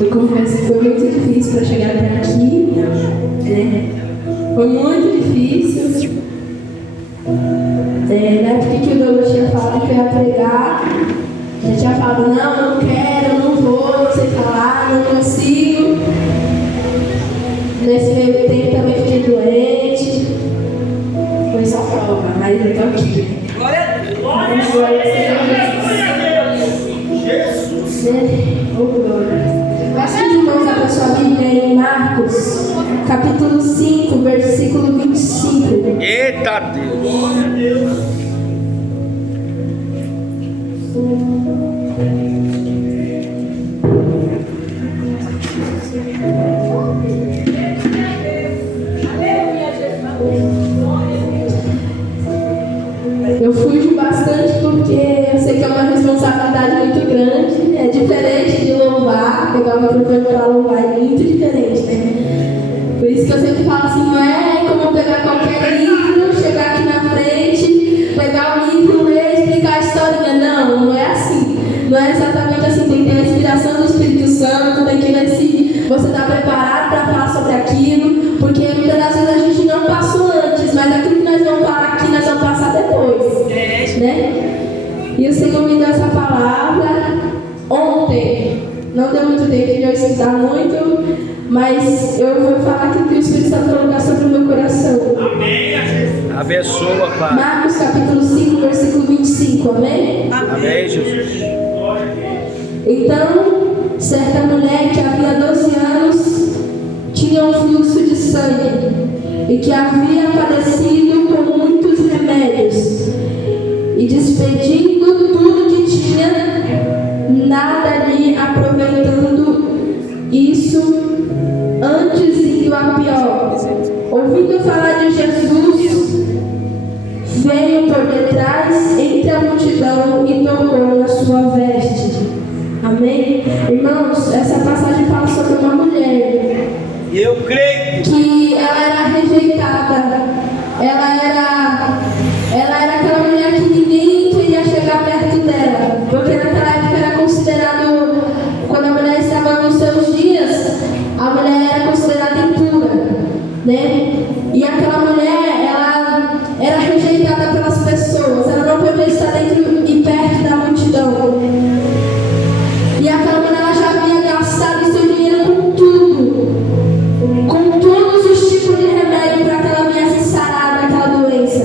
Eu confesso que foi muito difícil para chegar até aqui. Foi muito difícil. Na época que o Douglas tinha falado que eu ia pregar, já tinha falado, não quero, não vou, não sei falar, não consigo. Nesse meio tempo também fiquei doente. Foi só prova, mas eu tô aqui. Glória a Deus! Jesus! Oh, glória! Peço que os irmãos abram sua Bíblia em Marcos, capítulo 5, versículo 25. Eita Deus! Glória a Deus! Eu fujo bastante porque eu sei que é uma responsabilidade muito grande. É diferente de louvar, pegar o microfone para louvar é muito diferente, né? Por isso que eu sempre falo assim, não é como pegar qualquer livro, chegar aqui na frente, pegar o livro, ler, explicar a historinha. Não, não é assim. Não é exatamente assim. Tem que ter a inspiração do Espírito Santo, tem que ver se você está preparado para falar sobre aquilo, porque muitas das vezes a gente não passou antes, mas aquilo que nós vamos falar aqui, nós vamos passar depois, né? E o Senhor me deu essa palavra ontem. Não deu muito tempo de eu estudar muito, mas eu vou falar aquilo que o Espírito Santo colocar sobre o meu coração. Amém. Abençoa, Pai. Marcos capítulo 5, versículo 25, amém? Amém, Jesus. Então, certa mulher que havia 12 anos tinha um fluxo de sangue e que havia padecido com muitos remédios e despedindo tudo que tinha, nada lhe aproveitando isso, antes indo a pior. Ouvindo falar de Jesus, veio por detrás entre a multidão e tocou na sua veste. Amém? Irmãos, essa passagem fala sobre uma mulher. Eu creio Que ela era rejeitada. Ela era aquela mulher que ninguém queria chegar perto dela. Porque naquela época era considerado, quando a mulher estava nos seus dias, a mulher era considerada impura, né? E aquela mulher, ela era rejeitada pelas pessoas. Ela não podia estar dentro e perto da multidão. E aquela mulher, ela já havia gastado seu dinheiro com tudo, com todos os tipos de remédio para que ela viesse sarar daquela doença.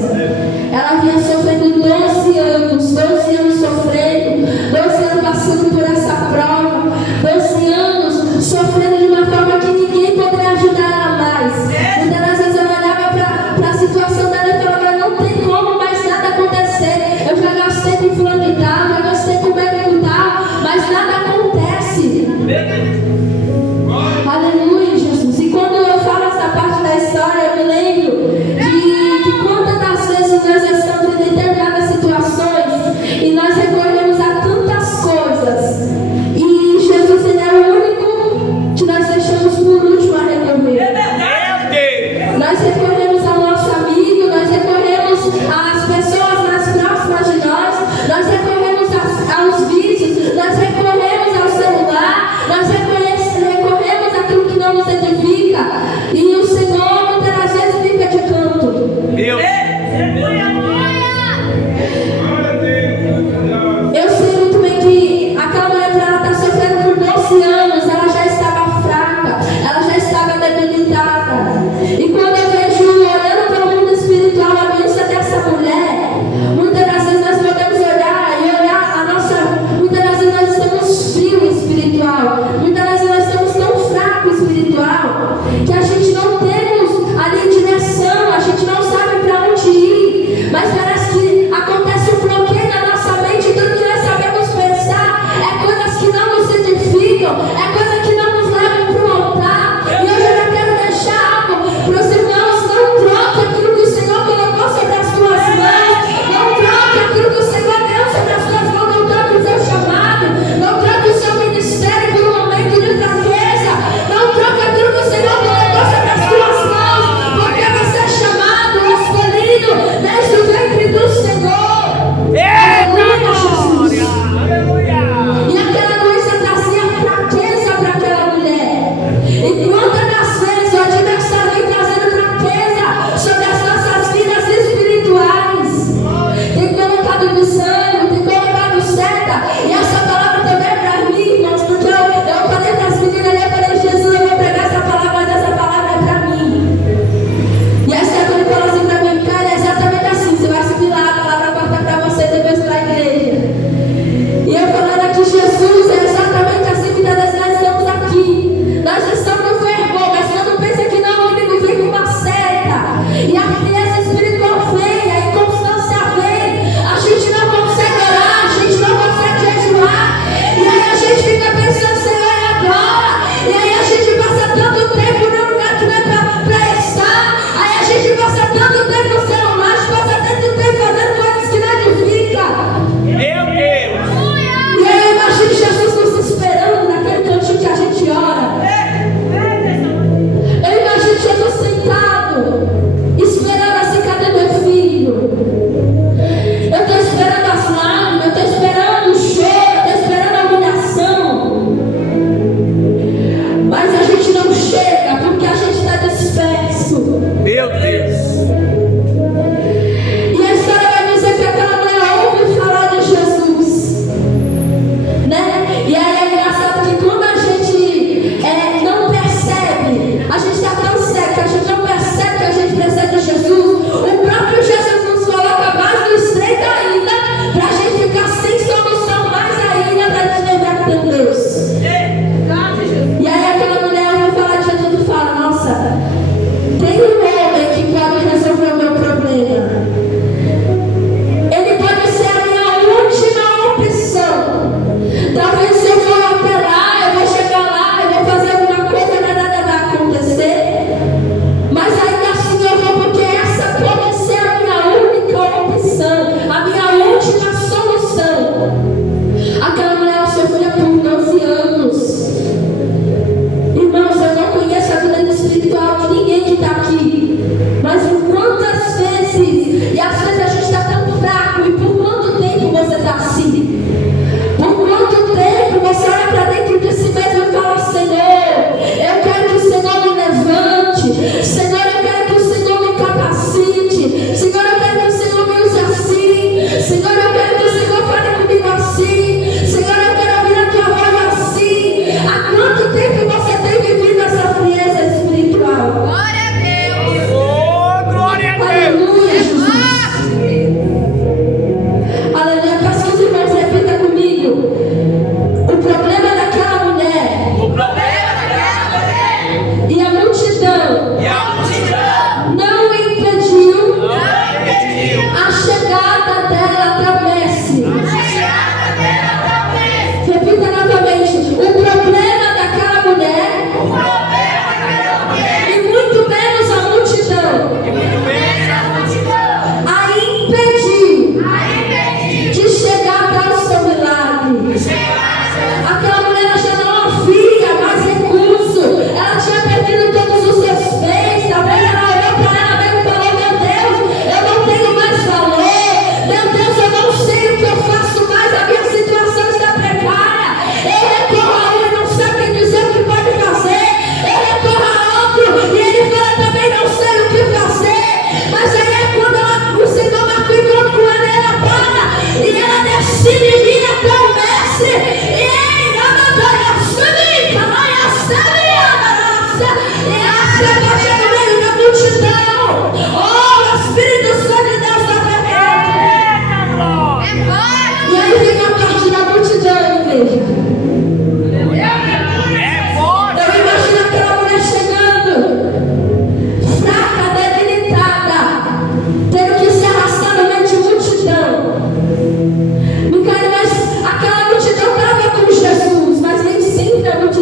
Ela vinha sofrendo 12 anos sofrendo, 12 anos passando por essa prova, 12 anos sofrendo de uma forma que ninguém poderia ajudar ela mais. Muitas das vezes eu olhava para a situação dela e falava, não tem como mais nada acontecer. Eu já gastei com fulano de tal, já gastei com médico tal, mas nada acontece. Aleluia, Jesus. E quando eu falo essa parte da história, eu me lembro que quantas das vezes nós estamos em determinadas situações e nós recorremos a tantas coisas e Jesus, ele é o único que nós deixamos por último a recorrer. Nós recorremos ao nosso amigo, nós recorremos às pessoas mais próximas de nós recorremos aos vícios, nós recorremos ao celular, nós recorremos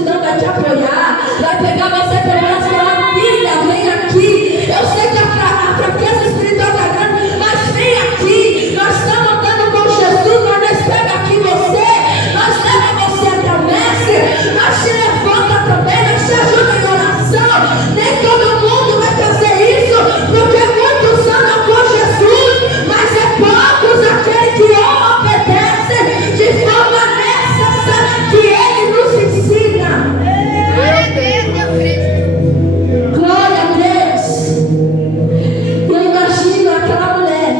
multidão vai te apoiar, vai pegar você pelo braço e falar: filha, vem aqui. Eu sei que a fraqueza espiritual está grande, mas vem aqui. Nós estamos andando com Jesus, mas nós pega aqui você, nós leva você até o mestre, nós te levanta também, nós te ajuda em oração. Nem todo mundo vai fazer isso, porque muitos andam com Jesus, mas é poucos aqueles que obedecem de forma necessária que Ele nos ensina. Glória a Deus. Eu imagino aquela mulher,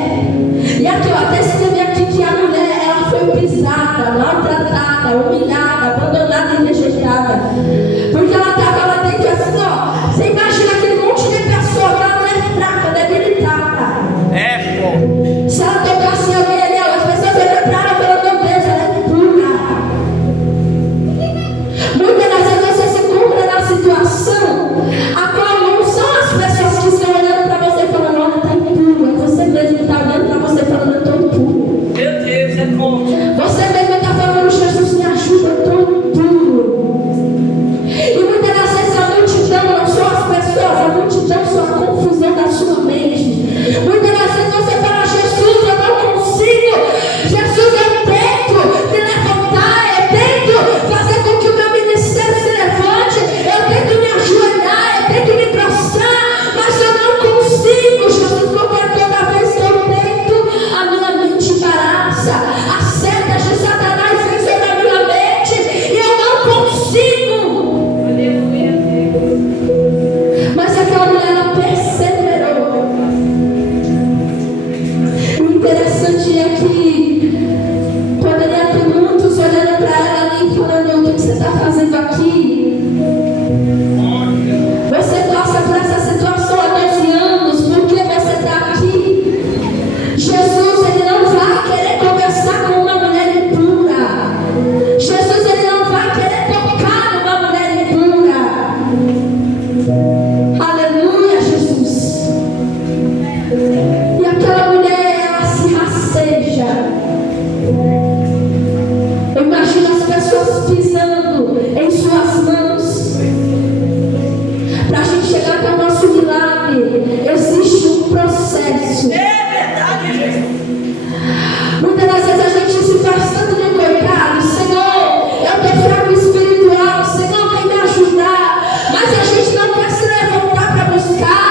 e aqui eu até escrevi aqui que a mulher, ela foi pisada, maltratada, humilhada, abandonada e rejeitada, porque ela estava lá dentro assim, ó. Você imagina aquele monte de pessoa, aquela mulher fraca, debilitada. Se ela tocasse em alguém ali, as pessoas olham para ela e falam: meu Deus, ela é pura. Muitas das vezes você se encontra na situação a qual não são as pessoas que estão olhando para você falando: olha, está impuro. É você mesmo que está olhando para você falando: eu estou impuro. Meu Deus, é bom. Você mesmo está falando: Jesus, me ajuda, eu estou impuro. E muitas das vezes a multidão não são as pessoas, a multidão são a confusão da sua mente. Muitas das vezes você fala: Jesus, eu não consigo. Jesus, eu tento me levantar, eu tento fazer com que o meu ministério se levante, eu tento me ajoelhar, eu tento me prostrar, mas eu não consigo, Jesus, porque toda vez que eu tento, a minha mente embaraça, as setas de Satanás vêm sobre a minha mente e eu não consigo. Mas aquela mulher, ela perseverou. O interessante é que poderia ter muitos olhando para ela ali e falando: o que você está fazendo aqui? Você passa por essa situação há 12 anos, por que você está aqui? Jesus, Ele não vai querer conversar com uma mulher impura. Jesus, Ele não vai querer tocar numa mulher impura. Aleluia, Jesus. E aquela mulher, ela se rasteja. Eu imagino as pessoas pisando em suas mãos. Para a gente chegar até o nosso milagre, existe um processo. Muitas das vezes a gente se faz tanto de coitado: Senhor, eu estou fraco espiritual, Senhor, vem me ajudar. Mas a gente não quer se levantar para buscar,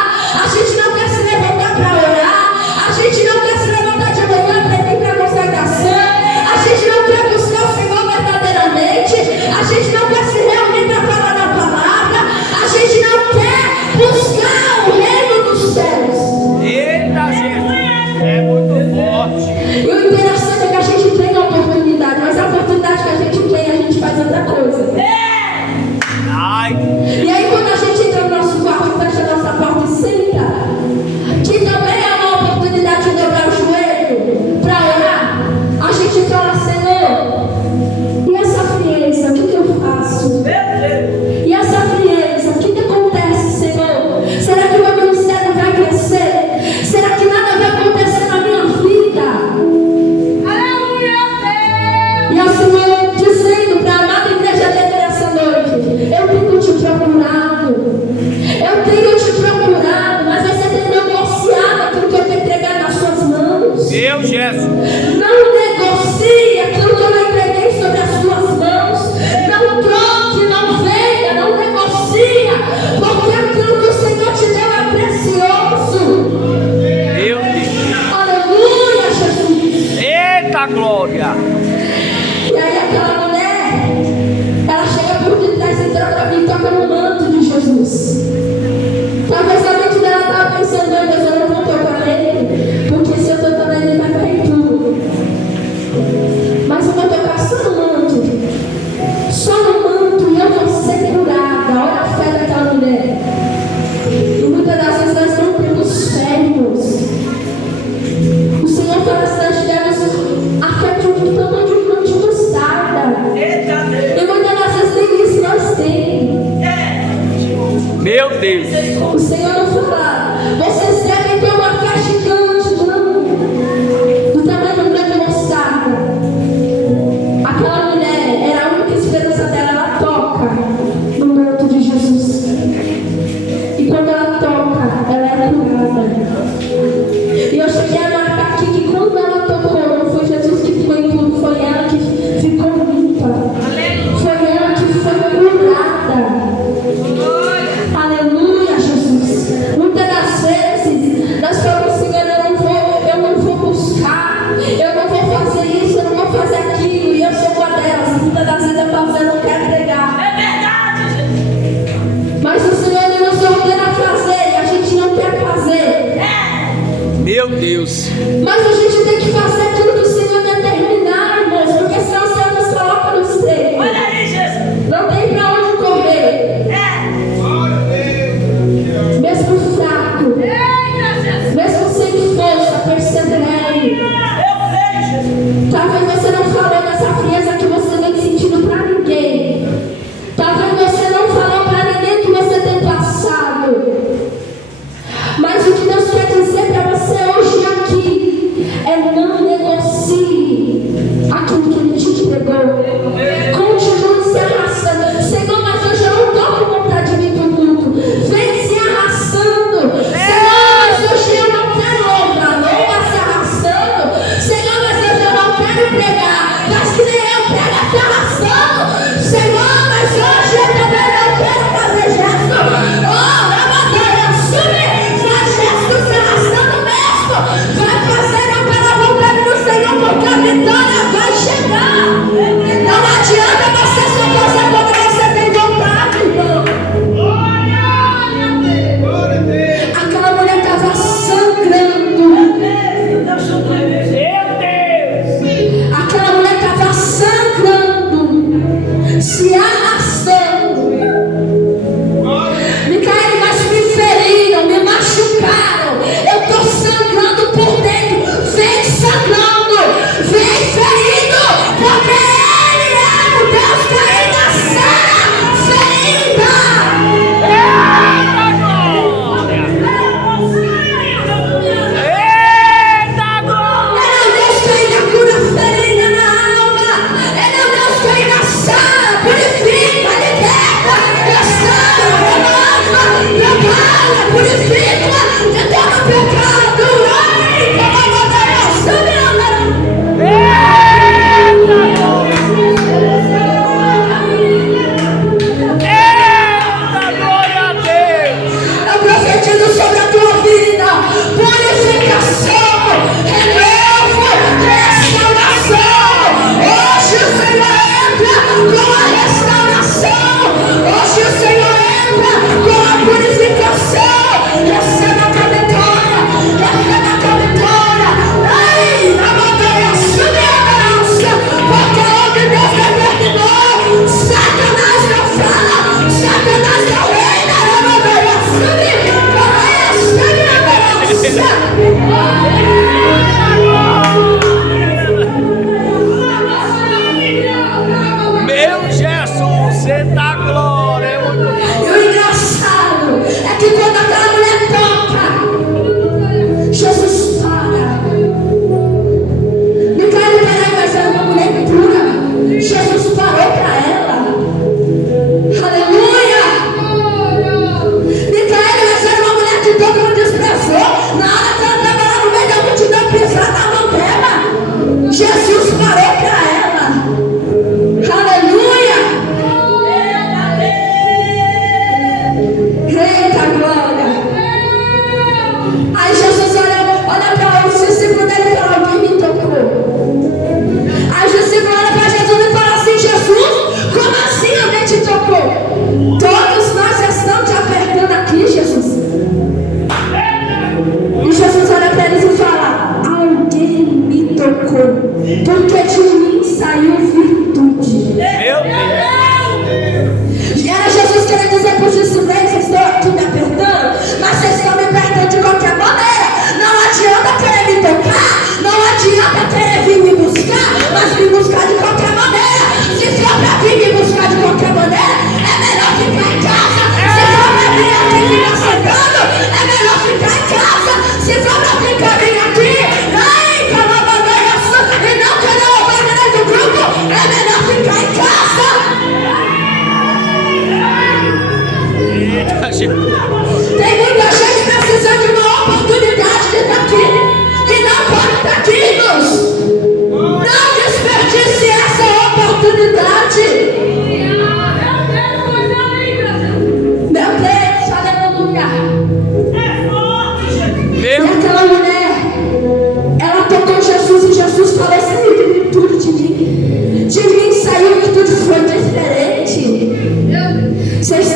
a gente não quer se levantar para orar, a gente não quer se levantar de manhã para ir para a consagração, a gente não quer buscar o Senhor verdadeiramente, a gente não quer se reunir para falar da palavra, a gente não quer buscar o reino dos céus. Eita, gente, é muito forte. E o interessante é que a gente tem a oportunidade, mas a oportunidade que a gente tem, a gente faz outra coisa. Ai, E aí quando a gente entra no nosso quarto, fecha a nossa porta e senta, que também é uma oportunidade de dobrar o joelho para orar, a gente fala: Senhor, e essa frieza, o que eu faço? E essa frieza, o que acontece, Senhor? Será que o meu ministério vai crescer? Será que nada vai acontecer na minha vida? E o Senhor dizendo para a amada igreja dele nessa noite: eu tenho te procurado, mas você tem negociado aquilo que eu te entregar nas suas mãos. meu Jesus. Não negocie aquilo que eu entreguei sobre as suas mãos. Não troque, não venha, não negocia, porque aquilo que o Senhor te deu é precioso. Meu Deus. Aleluia, Jesus. Eita glória. E aí aquela mulher, ela chega por detrás e toca no manto de Jesus. Talvez a mente dela estava pensando: meu Deus, eu não vou tocar nele, porque se eu tocar nele, ele vai cair tudo. Mas eu vou tocar só no manto, e eu vou ser curada. Olha a fé daquela mulher. E muitas das vezes nós não temos fé, irmãos. O Senhor fala assim: nós tivemos a fé de um tamanho de um grão de mostarda. E muitas das vezes nem isso nós temos. Meu Deus. O Senhor não fala: vocês devem ter uma fé gigante, não. Do tamanho de um grão de mostarda. Aquela mulher era a única esperança dela. Ela toca Aleluia, Jesus. Muitas das vezes nós falamos, Senhor, eu não vou buscar, eu não vou fazer isso, eu não vou fazer aquilo, e eu sou uma delas. Muitas das vezes eu falo, eu não quero entregar. É verdade. Mas o Senhor ele nos ordena a fazer e a gente não quer fazer. Meu Deus. Mas a gente tem que fazer aquilo que o Senhor determinar, irmãos, porque senão o Senhor nos coloca no seio. Olha aí, Jesus. Não tem pra onde correr.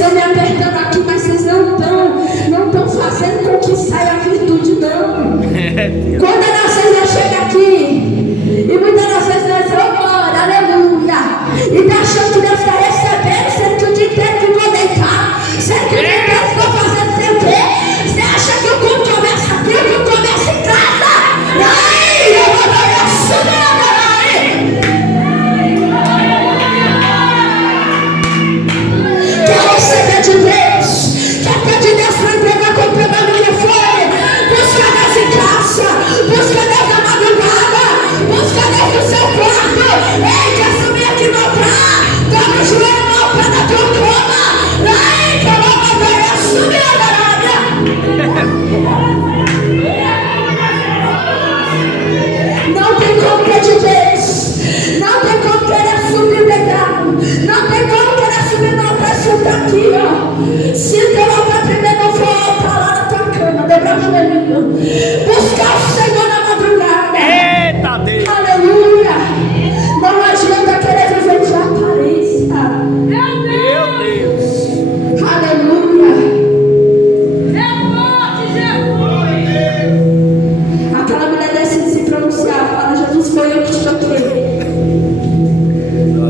estão me apertando aqui, mas vocês não estão fazendo com que saia a virtude, não. Quando a nação chega aqui, e muitas das vezes nós vamos, glória, aleluia, e tá achando que Deus está recebendo, sendo que o dia inteiro ficou deitado, sendo que o dia inteiro ficou fazendo sei o quê. Você acha que o culto começa aqui, o culto começa em casa? Ai, eu vou dar a sua. Quer receber de Deus? Quer pedir Deus para entregar com o pedalinho fome? Busca Deus em casa, busca Deus na madrugada, busca Deus no seu quarto. Ei, quer subir aqui no altar? Dobra o joelho no pé da tua cama. Ai, que eu vou mandar a subir a garagem. Não tem como pedir Deus, não tem como querer subir o degrau, não tem como querer subir no altar, senta aqui, ó. Se o teu altar primeiro não for altar lá na tua cama, dobrar o joelhinho, buscar o Senhor na madrugada. Eita Deus. Aleluia. Não adianta querer viver de aparência. Meu Deus. Aleluia. Aquela mulher decide se pronunciar, fala: Jesus, foi eu que te toquei,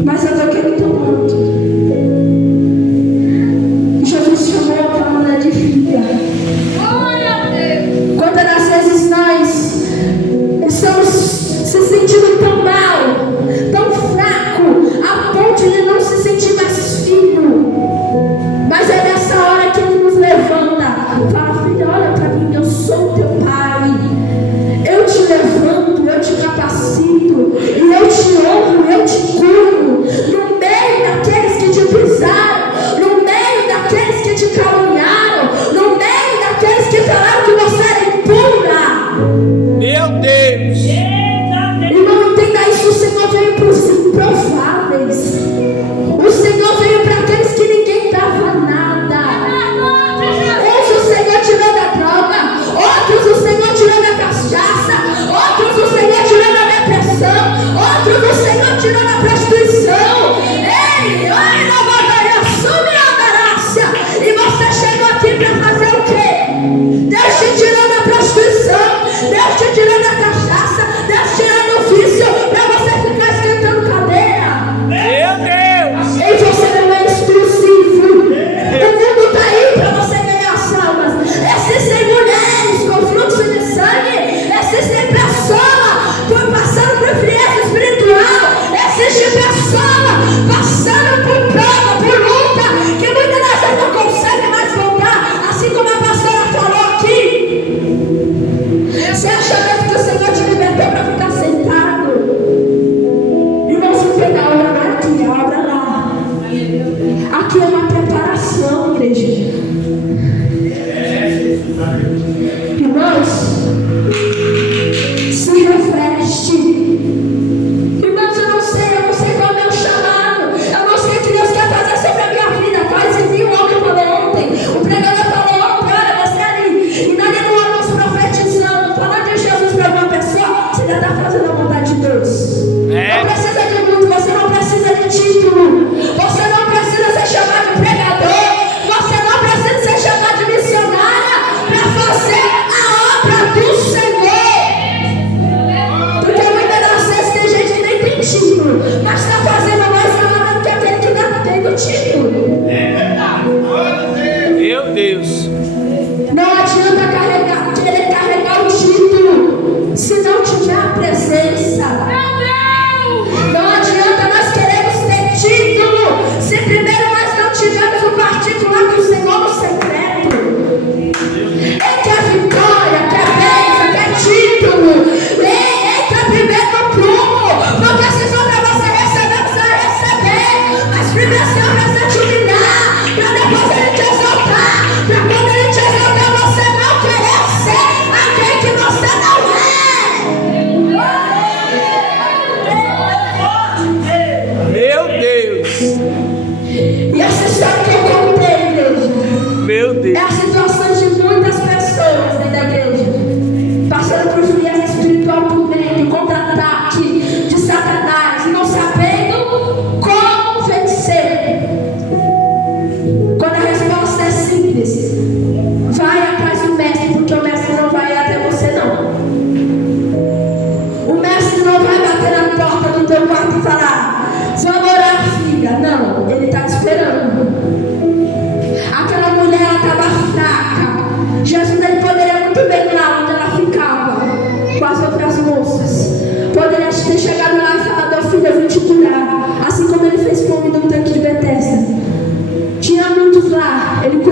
mas eu toquei no teu manto. Jesus chamou aquela mulher de filha. Quantas das vezes nós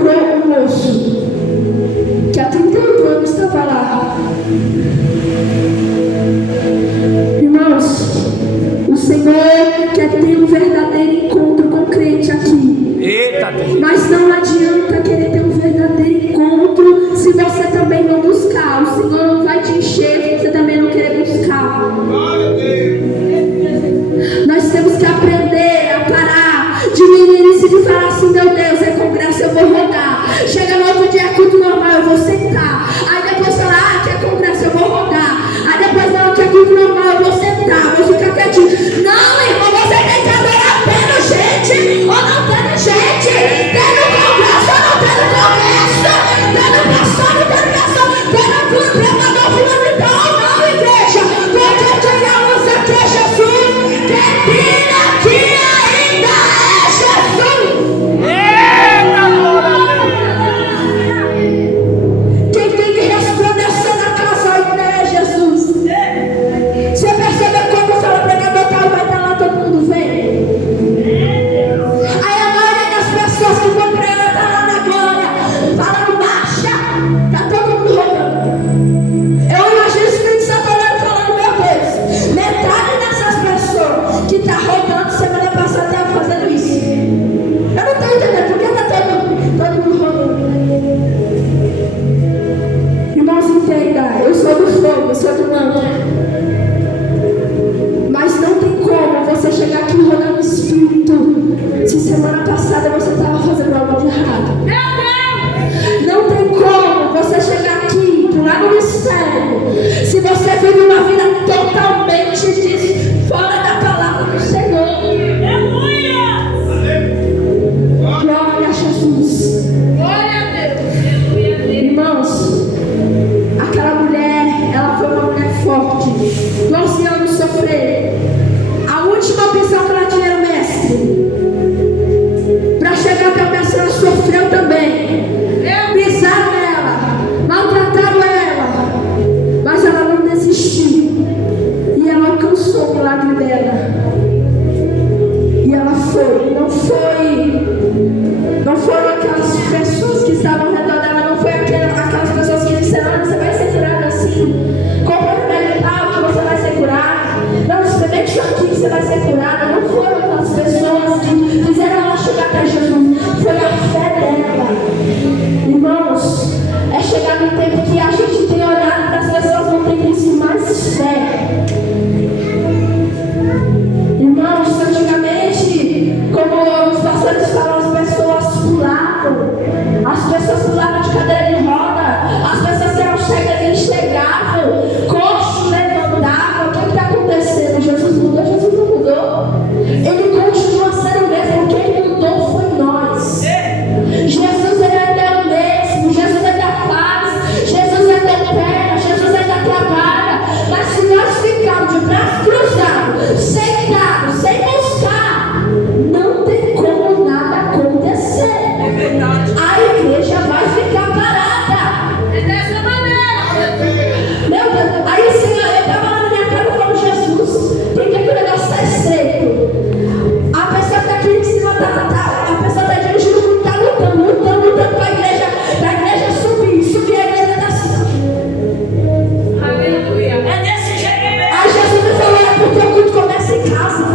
curou um moço que há 38 anos estava lá. Irmãos, o Senhor quer ter um verdadeiro encontro com o crente aqui. Eita Deus. Mas não adianta querer ter um verdadeiro encontro se você também não buscar. O Senhor não vai te encher se você também não querer buscar. Nós temos que aprender a parar de meninice, de falar assim: meu Deus, é congresso, eu vou rodar. Chega no outro dia, culto normal, eu vou sentar. Aí depois fala: ah, que é congresso, eu vou rodar. Aí depois fala que é culto normal, eu vou sentar, vou ficar quietinho. Não, irmão, você tem que adorar tendo gente ou não tendo gente, tendo congresso ou não tendo congresso, tendo pastor ou não tendo pastor, tendo pregador fundamental ou não, igreja. Porque chegamos aqui, Jesus, quem tem aqui ainda é Jesus. Eita glória a Deus. Quem tem que resplandecer na casa ainda é Jesus. Você percebe quando fala pregador tal, vai estar lá, todo mundo vem. Aí a maioria das pessoas que vão pregar tá lá na glória, falando marcha, tá todo mundo rodando. Eu imagino o Espírito Santo olhando e falando: meu Deus, metade dessas pessoas que tá rodando semana passada estava fazendo isso. Eu não estou entendendo por que tá todo mundo rodando. Irmãos, entenda, eu sou do fogo, eu sou do manto. Mas não tem como você chegar aqui rodando espírito se semana passada você estava fazendo algo de errado. Não tem como você chegar aqui, pular no mistério, se você vive uma vida totalmente fora da palavra do Senhor. Glória a Jesus. Irmãos, aquela mulher, ela foi uma mulher forte. 12 anos sofrer. A última opção que ela tinha era o mestre. Para chegar até o mestre, ela sofreu também. Pisaram nela, maltrataram ela, mas ela não desistiu. E ela alcançou o milagre dela. E ela foi. Não foram aquelas pessoas que estavam ao redor dela, não foi aquelas pessoas que disseram: ah, você vai ser curado assim, compra o remédio tal que você vai ser curado, não, experimente isso aqui que você vai ser curado. Não foram aquelas pessoas que fizeram ela chegar até Jesus, foi a fé dela. Irmãos, é chegar no tempo que a gente tem olhado para as pessoas, não tem isso mais fé. Irmãos, antigamente, como os pastores falam, as pessoas pulavam de cadeira de roda, as pessoas eram cegas e enxergavam, coxos levantavam. O que está acontecendo? Jesus mudou? Jesus não mudou. Ele continua sendo o mesmo. Quem mudou foi nós. Jesus ainda é o mesmo. Jesus ainda faz, Jesus ainda opera, Jesus ainda trabalha. Mas se nós ficarmos de braço cruzado, sentados, sem buscar, não tem como nada acontecer. A igreja vai ficar parada. É dessa maneira. Meu Deus, aí sim, eu estava lá na minha casa e falei: Jesus, tem que o negócio está estreito. A pessoa está aqui em cima, a pessoa está dirigindo, está lutando para a igreja subir, a igreja está assim. Aleluia. É desse jeito mesmo. Aí Jesus me falou: é porque o culto começa em casa.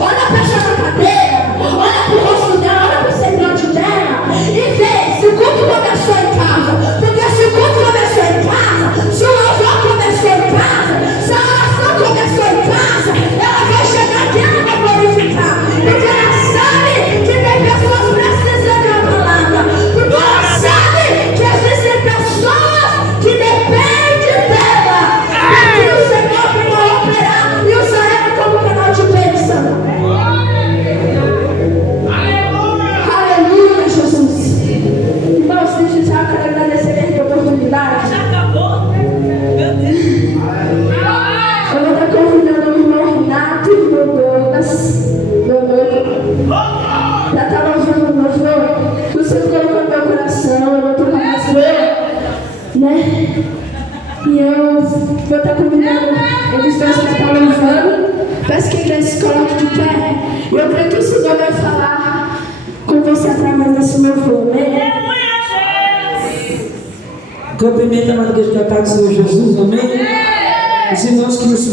Olha a pessoa na cadeira, olha para o rosto dela, olha para o semblante dela e vê se o culto começou em casa. Porque se o culto começou em casa, se o louvor começou em casa, se a oração começou em casa, ela vai chegar aqui e ela vai glorificar. Porque ela sabe que tem pessoas precisando da palavra. Porque ela sabe que existem pessoas que dependem dela. Porque o Senhor que vai operar e usa ela como canal de bênção. Aleluia, Jesus. Irmãos, deixa eu já quero agradecer a oportunidade. Já acabou? Meu Deus. Eu vou estar convidando o irmão Renato e o irmão Douglas, meu noivo, para estar louvando o louvor. O Senhor colocou no meu coração, eu vou tocar mais né? E eu vou estar convidando eles dois para estar louvando. Peço que a igreja se coloque de pé. E eu creio que o Senhor vai falar com você através desse louvor, né? Cumprimenta a igreja que é a paz do Senhor Jesus, amém? Os irmãos que nos